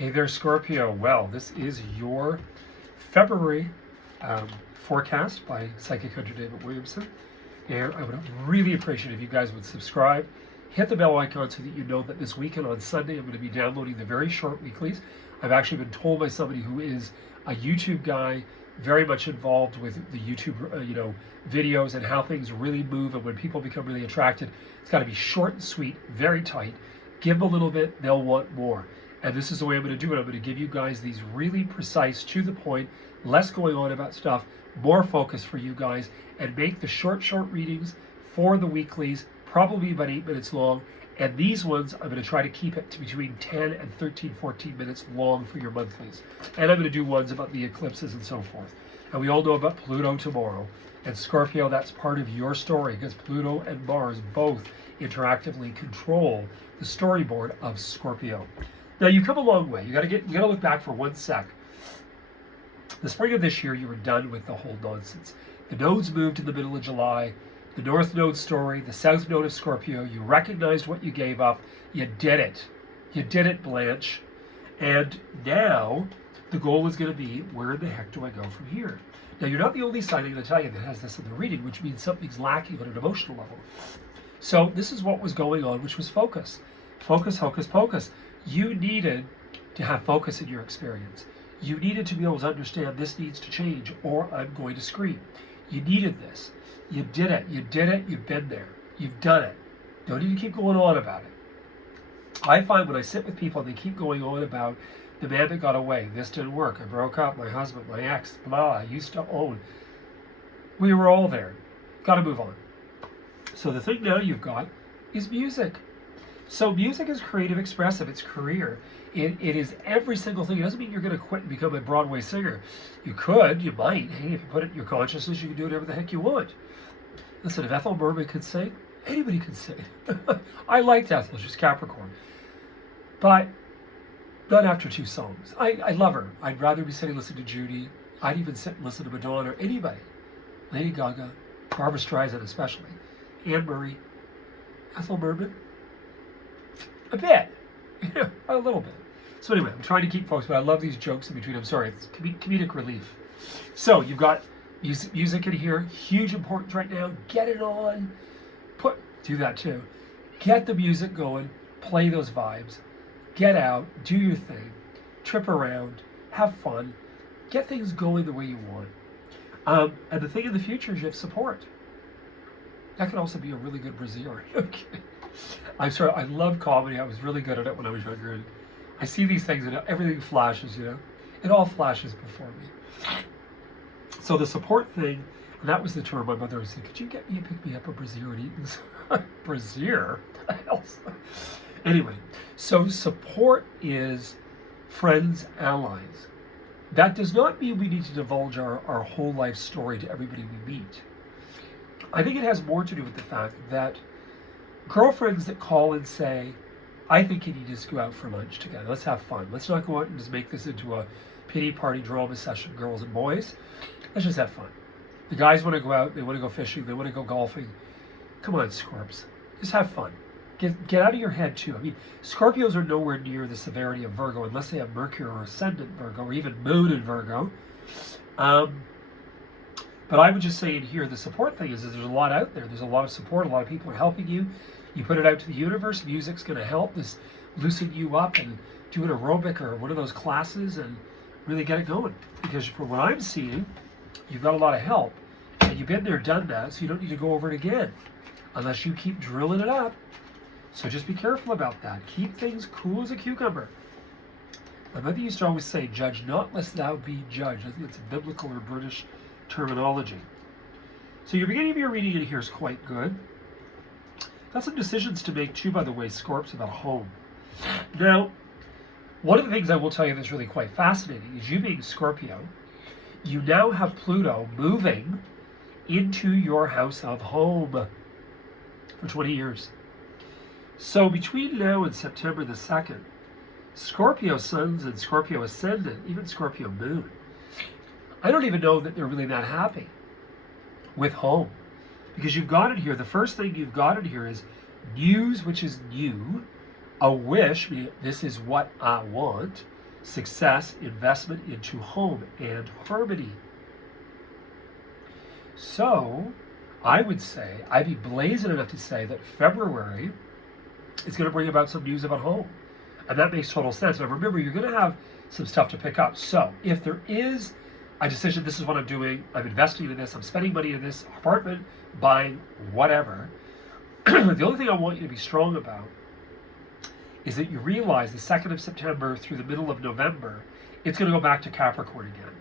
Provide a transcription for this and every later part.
Hey there, Scorpio. Well, this is your February forecast by Psychic Hunter David Williamson. And I would really appreciate if you guys would subscribe, hit the bell icon so that you know that this weekend on Sunday I'm going to be downloading the very short weeklies. I've actually been told by somebody who is a YouTube guy, very much involved with the YouTube, videos and how things really move, and when people become really attracted, it's got to be short and sweet, very tight. Give them a little bit, they'll want more. And this is the way I'm going to do it. I'm going to give you guys these really precise, to the point, less going on about stuff, more focus for you guys, and make the short readings for the weeklies, probably about 8 minutes long. And these ones, I'm going to try to keep it to between 10 and 13, 14 minutes long for your monthlies. And I'm going to do ones about the eclipses and so forth. And we all know about Pluto tomorrow. And Scorpio, that's part of your story, because Pluto and Mars both interactively control the storyboard of Scorpio. Now you come a long way. You got to look back for 1 sec. The spring of this year, you were done with the whole nonsense. The nodes moved in the middle of July. The North Node story, the South Node of Scorpio. You recognized what you gave up. You did it. You did it, Blanche. And now the goal is going to be, where the heck do I go from here? Now you're not the only sign I'm going to tell you that has this in the reading, which means something's lacking on an emotional level. So this is what was going on, which was focus. Focus, hocus pocus. You needed to have focus in your experience. You needed to be able to understand this needs to change or I'm going to scream. You needed this. You did it. You did it. You've been there. You've done it. Don't need to keep going on about it. I find when I sit with people, they keep going on about the man that got away. This didn't work. I broke up. My husband, my ex, blah. I used to own. We were all there. Got to move on. So the thing now you've got is music. So music is creative, expressive. It's career. It is every single thing. It doesn't mean you're going to quit and become a Broadway singer. You could. You might. Hey, if you put it in your consciousness, you can do whatever the heck you want. Listen, if Ethel Merman could sing, anybody can sing. I liked Ethel. She's Capricorn. But not after 2 songs. I love her. I'd rather be sitting listening to Judy. I'd even sit and listen to Madonna or anybody. Lady Gaga, Barbra Streisand especially, Anne Murray, Ethel Merman. A bit. A little bit. So anyway, I'm trying to keep focused, but I love these jokes in between. I'm sorry, it's comedic relief. So you've got music in here, huge importance right now. Get it on. Do that too. Get the music going. Play those vibes. Get out. Do your thing. Trip around. Have fun. Get things going the way you want. And the thing in the future is you have support. That could also be a really good brassiere. Okay. I'm sorry, I love comedy. I was really good at it when I was younger. And I see these things and everything flashes, It all flashes before me. So the support thing, and that was the term my mother said, could you get me to pick me up a brassiere at Eaton's? Brassiere? What the hell? Anyway, so support is friends, allies. That does not mean we need to divulge our whole life story to everybody we meet. I think it has more to do with the fact that girlfriends that call and say, I think you need to just go out for lunch together. Let's have fun. Let's not go out and just make this into a pity party drama session, girls and boys. Let's just have fun. The guys want to go out. They want to go fishing. They want to go golfing. Come on, Scorps. Just have fun. Get out of your head, too. I mean, Scorpios are nowhere near the severity of Virgo unless they have Mercury or Ascendant Virgo or even Moon in Virgo. But I would just say in here, the support thing is there's a lot out there. There's a lot of support. A lot of people are helping you. You put it out to the universe. Music's going to help this loosen you up and do an aerobic or one of those classes and really get it going. Because from what I'm seeing, you've got a lot of help. And you've been there, done that, so you don't need to go over it again. Unless you keep drilling it up. So just be careful about that. Keep things cool as a cucumber. My mother used to always say, judge not lest thou be judged. I think it's a biblical or British terminology. So your beginning of your reading in here is quite good. Got some decisions to make too, by the way, Scorps, about home. Now, one of the things I will tell you that's really quite fascinating is you being Scorpio, you now have Pluto moving into your house of home for 20 years. So between now and September the 2nd, Scorpio Suns and Scorpio Ascendant, even Scorpio Moon, I don't even know that they're really that happy with home. Because you've got it here, the first thing you've got it here is news, which is new, a wish, meaning this is what I want, success, investment into home, and harmony. So I would say, I'd be blazing enough to say that February is going to bring about some news about home. And that makes total sense. Now remember, you're going to have some stuff to pick up. So if there is a decision, this is what I'm doing, I'm investing in this, I'm spending money in this, apartment, buying, whatever, the only thing I want you to be strong about is that you realize the 2nd of September through the middle of November, it's going to go back to Capricorn again.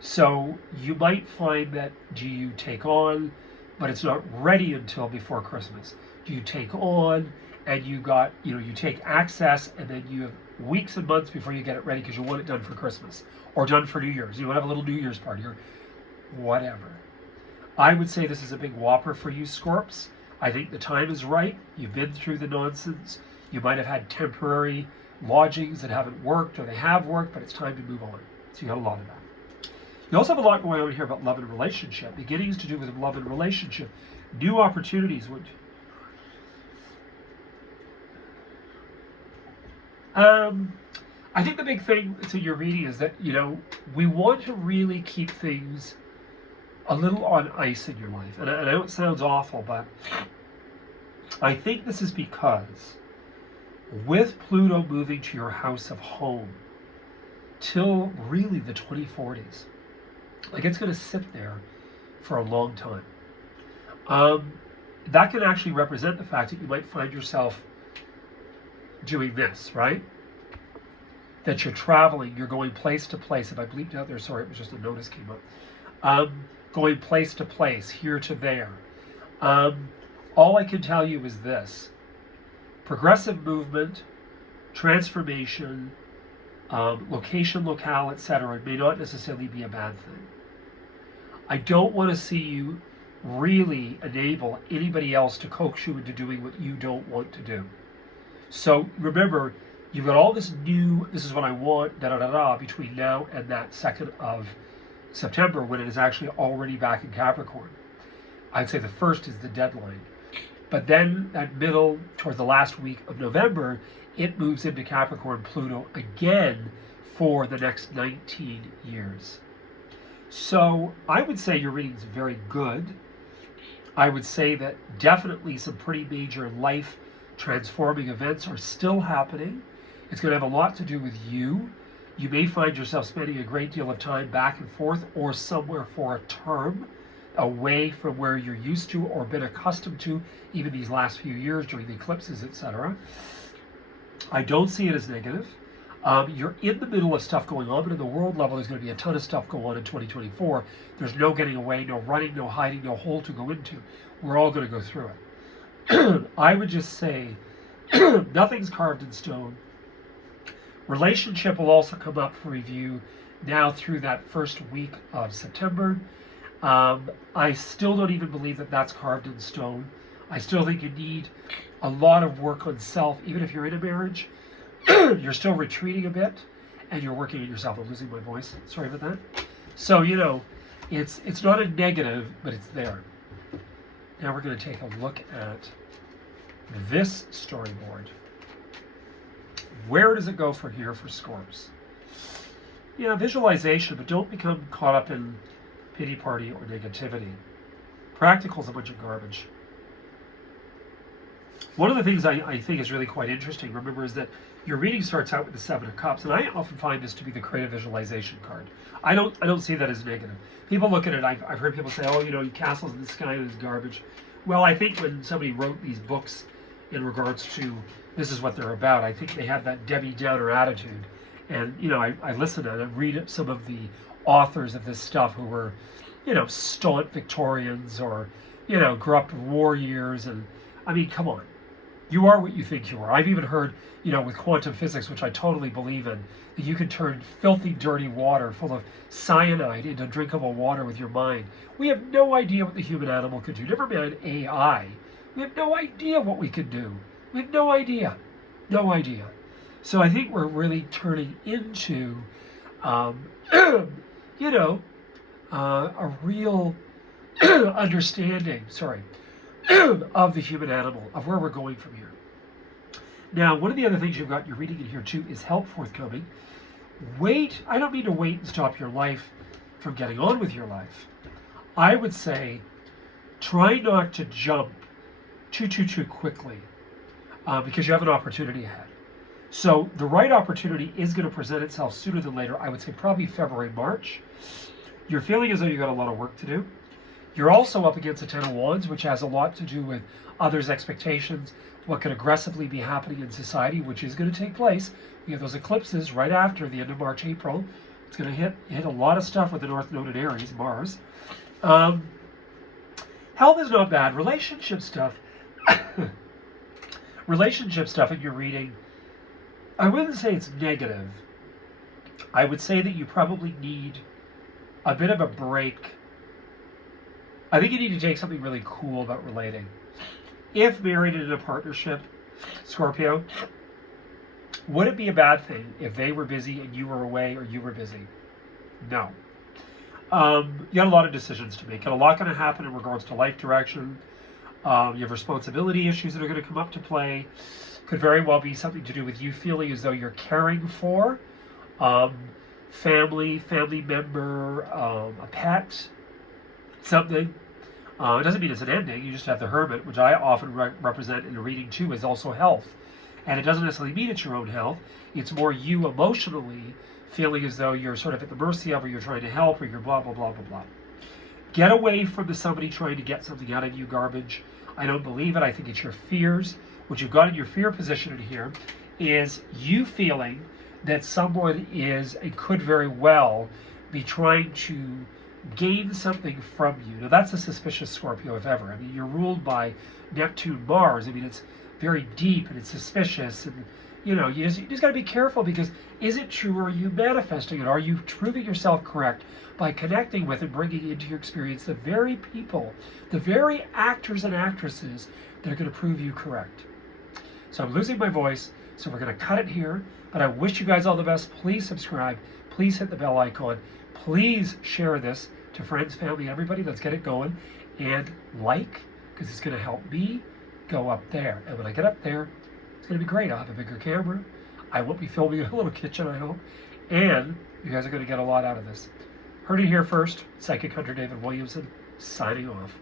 So you might find that, do you take on, but it's not ready until before Christmas? Do you take on and you take access and then you have weeks and months before you get it ready because you want it done for Christmas or done for New Year's? You want to have a little New Year's party or whatever. I would say this is a big whopper for you, Scorps. I think the time is right. You've been through the nonsense. You might have had temporary lodgings that haven't worked, or they have worked, but it's time to move on. So you got a lot of that. You also have a lot going on here about love and relationship. Beginnings to do with love and relationship. New opportunities would... I think the big thing to your reading is that, we want to really keep things a little on ice in your life. And I know it sounds awful, but I think this is because with Pluto moving to your house of home till really the 2040s, like it's going to sit there for a long time. That can actually represent the fact that you might find yourself doing this, right? That you're traveling, you're going place to place. If I bleeped out there, sorry, it was just a notice came up. Going place to place, here to there. All I can tell you is this. Progressive movement, transformation, location, locale, etc. may not necessarily be a bad thing. I don't want to see you really enable anybody else to coax you into doing what you don't want to do. So remember, you've got all this new, this is what I want, between now and that 2nd of September when it is actually already back in Capricorn. I'd say the 1st is the deadline. But then that middle, toward the last week of November, it moves into Capricorn Pluto again for the next 19 years. So I would say your reading is very good. I would say that definitely some pretty major life transforming events are still happening. It's going to have a lot to do with you. You may find yourself spending a great deal of time back and forth or somewhere for a term away from where you're used to or been accustomed to even these last few years during the eclipses, etc. I don't see it as negative. You're in the middle of stuff going on, but in the world level, there's going to be a ton of stuff going on in 2024. There's no getting away, no running, no hiding, no hole to go into. We're all going to go through it. I would just say nothing's carved in stone. Relationship will also come up for review now through that first week of September. I still don't even believe that that's carved in stone. I still think you need a lot of work on self, even if you're in a marriage. You're still retreating a bit, and you're working on yourself. I'm losing my voice. Sorry about that. So, it's not a negative, but it's there. Now we're going to take a look at this storyboard. Where does it go from here for Scorps? Visualization, but don't become caught up in pity party or negativity. Practical is a bunch of garbage. One of the things I think is really quite interesting, remember, is that your reading starts out with the 7 of Cups, and I often find this to be the creative visualization card. I don't see that as negative. People look at it, I've heard people say, castles in the sky is garbage. Well, I think when somebody wrote these books in regards to this is what they're about, I think they have that Debbie Downer attitude. And, I listen and I read some of the authors of this stuff who were, staunch Victorians or, grew up in war years. And, come on. You are what you think you are. I've even heard, with quantum physics, which I totally believe in, that you can turn filthy, dirty water full of cyanide into drinkable water with your mind. We have no idea what the human animal could do. Never mind AI. We have no idea what we could do. We have no idea. No idea. So I think we're really turning into, a real understanding, of the human animal, of where we're going from here. Now, one of the other things you've got, you're reading in here too, is help forthcoming. wait. I don't mean to wait and stop your life from getting on with your life. I would say try not to jump too quickly because you have an opportunity ahead. So the right opportunity is going to present itself sooner than later. I would say probably February, March. You're feeling as though you've got a lot of work to do. You're also up against the Ten of Wands, which has a lot to do with others' expectations, what could aggressively be happening in society, which is going to take place. We have those eclipses right after the end of March, April. It's going to hit a lot of stuff with the North Node in Aries, Mars. Health is not bad. Relationship stuff in your reading, I wouldn't say it's negative. I would say that you probably need a bit of a break. I think you need to take something really cool about relating. If married and in a partnership, Scorpio, would it be a bad thing if they were busy and you were away or you were busy? No. You got a lot of decisions to make. Got a lot going to happen in regards to life direction. You have responsibility issues that are going to come up to play. Could very well be something to do with you feeling as though you're caring for family member, a pet, something. It doesn't mean it's an ending. You just have the Hermit, which I often represent in a reading too, is also health. And it doesn't necessarily mean it's your own health. It's more you emotionally feeling as though you're sort of at the mercy of, or you're trying to help, or you're blah, blah, blah, blah, blah. Get away from the somebody trying to get something out of you garbage. I don't believe it. I think it's your fears. What you've got in your fear position in here is you feeling that someone could very well be trying to gain something from you. Now that's a suspicious Scorpio if ever. I mean, you're ruled by Neptune, Mars. I mean, it's very deep and it's suspicious, and you just got to be careful, because is it true, or are you manifesting it? Are you proving yourself correct by connecting with and bringing into your experience the very people, the very actors and actresses that are going to prove you correct? So I'm losing my voice, so we're going to cut it here, but I wish you guys all the best. Please subscribe, please hit the bell icon, please share this to friends, family, everybody. Let's get it going, and because it's going to help me go up there. And when I get up there, it's going to be great. I'll have a bigger camera. I won't be filming in a little kitchen, I hope. And you guys are going to get a lot out of this. Heard it here first. Psychic Hunter David Williamson, signing off.